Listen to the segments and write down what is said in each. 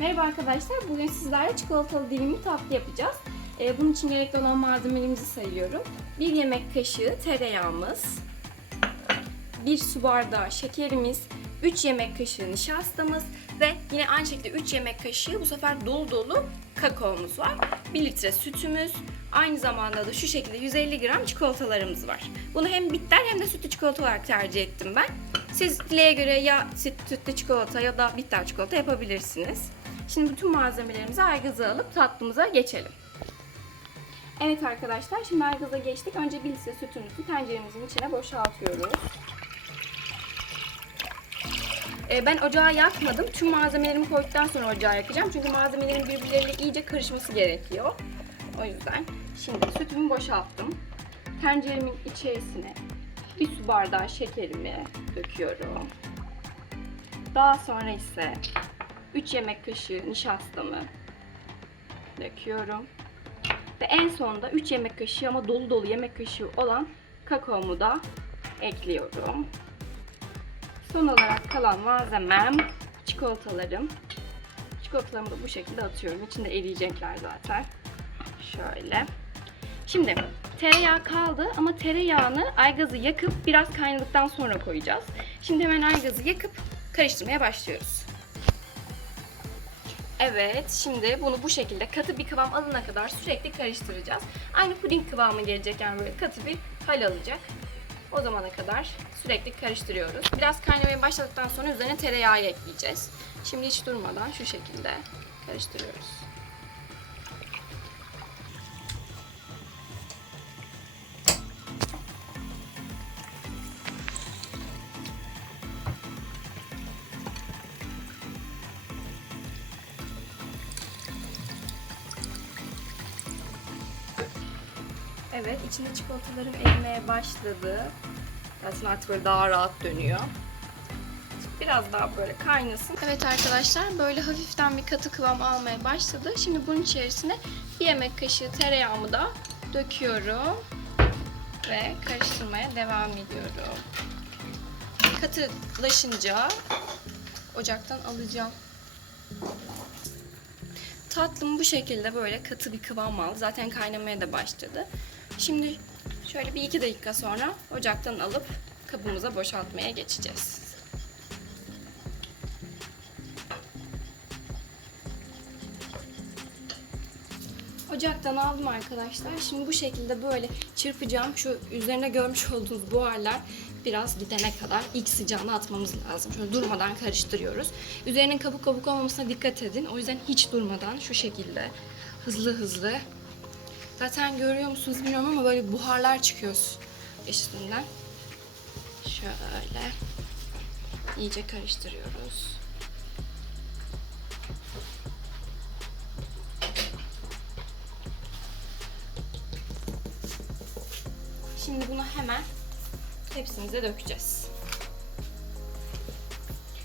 Merhaba arkadaşlar. Bugün sizlerle çikolatalı dilimli tatlı yapacağız. Ee, bunun için gerekli olan malzemelerimizi sayıyorum. 1 yemek kaşığı tereyağımız, 1 su bardağı şekerimiz, 3 yemek kaşığı nişastamız ve yine aynı şekilde 3 yemek kaşığı bu sefer dolu dolu kakaomuz var. 1 litre sütümüz, aynı zamanda da şu şekilde 150 gram çikolatalarımız var. Bunu hem bitter hem de sütlü çikolata olarak tercih ettim ben. Siz dileğe göre ya süt, sütlü çikolata ya da bitter çikolata yapabilirsiniz. Şimdi bütün malzemelerimizi aygazı alıp tatlımıza geçelim. Evet arkadaşlar şimdi aygıza geçtik. Önce bir litre sütümüzü tenceremizin içine boşaltıyoruz. Ee, Ben ocağı yakmadım. Tüm malzemelerimi koyduktan sonra ocağı yakacağım. Çünkü malzemelerin birbirleriyle iyice karışması gerekiyor. O yüzden şimdi sütümü boşalttım. Tenceremin içerisine bir su bardağı şekerimi döküyorum. Daha sonra ise 3 yemek kaşığı nişastamı döküyorum. Ve en sonunda 3 yemek kaşığı ama dolu dolu yemek kaşığı olan kakaomu da ekliyorum. Son olarak kalan malzemem çikolatalarım. Çikolatalarımı da bu şekilde atıyorum. İçinde eriyecekler zaten. Şöyle. Şimdi tereyağı kaldı ama tereyağını aygazı yakıp biraz kaynadıktan sonra koyacağız. Şimdi hemen aygazı yakıp karıştırmaya başlıyoruz. Evet, şimdi bunu bu şekilde katı bir kıvam alana kadar sürekli karıştıracağız. Aynı puding kıvamı gelecek yani böyle katı bir hal alacak. O zamana kadar sürekli karıştırıyoruz. Biraz kaynamaya başladıktan sonra üzerine tereyağı ekleyeceğiz. Şimdi hiç durmadan şu şekilde karıştırıyoruz. Evet, içinde çikolatalarım erimeye başladı. Zaten artık böyle daha rahat dönüyor. Biraz daha böyle kaynasın. Evet arkadaşlar, böyle hafiften bir katı kıvam almaya başladı. Şimdi bunun içerisine bir yemek kaşığı tereyağımı da döküyorum. Ve karıştırmaya devam ediyorum. Katılaşınca ocaktan alacağım. Tatlım bu şekilde böyle katı bir kıvam aldı. Zaten kaynamaya da başladı. Şimdi şöyle bir iki dakika sonra ocaktan alıp kabımıza boşaltmaya geçeceğiz. Ocaktan aldım arkadaşlar. Şimdi bu şekilde böyle çırpacağım. Şu üzerine görmüş olduğunuz buharlar biraz gidene kadar ilk sıcağını atmamız lazım. Şöyle durmadan karıştırıyoruz. Üzerinin kabuk kabuk olmamasına dikkat edin. O yüzden hiç durmadan şu şekilde hızlı hızlı. Zaten görüyor musunuz bilmiyorum ama böyle buharlar çıkıyor üstünden. Şöyle iyice karıştırıyoruz. Şimdi bunu hemen tepsimize dökeceğiz.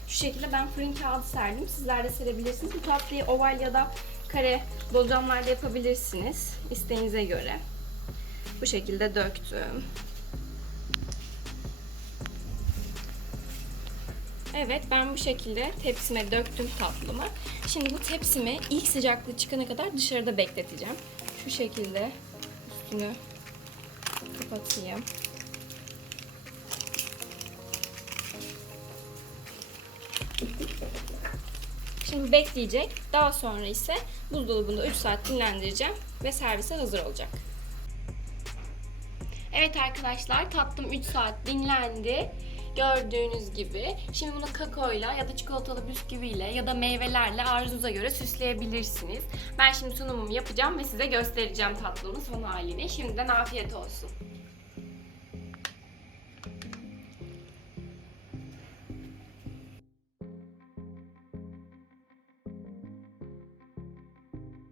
Şu şekilde ben fırın kağıdı serdim. Sizler de serebilirsiniz. Bu tatlıyı oval ya da kare bolcamlarda yapabilirsiniz. isteğinize göre. Bu şekilde döktüm. Evet ben bu şekilde tepsime döktüm tatlımı. Şimdi bu tepsimi ilk sıcaklığı çıkana kadar dışarıda bekleteceğim. Şu şekilde üstünü kapatayım. Şimdi bekleyecek. Daha sonra ise buzdolabında 3 saat dinlendireceğim ve servise hazır olacak. Evet arkadaşlar tatlım 3 saat dinlendi. Gördüğünüz gibi. Şimdi bunu kakaoyla ya da çikolatalı bisküviyle ya da meyvelerle arzunuza göre süsleyebilirsiniz. Ben şimdi sunumumu yapacağım ve size göstereceğim tatlımın son halini. Şimdiden afiyet olsun.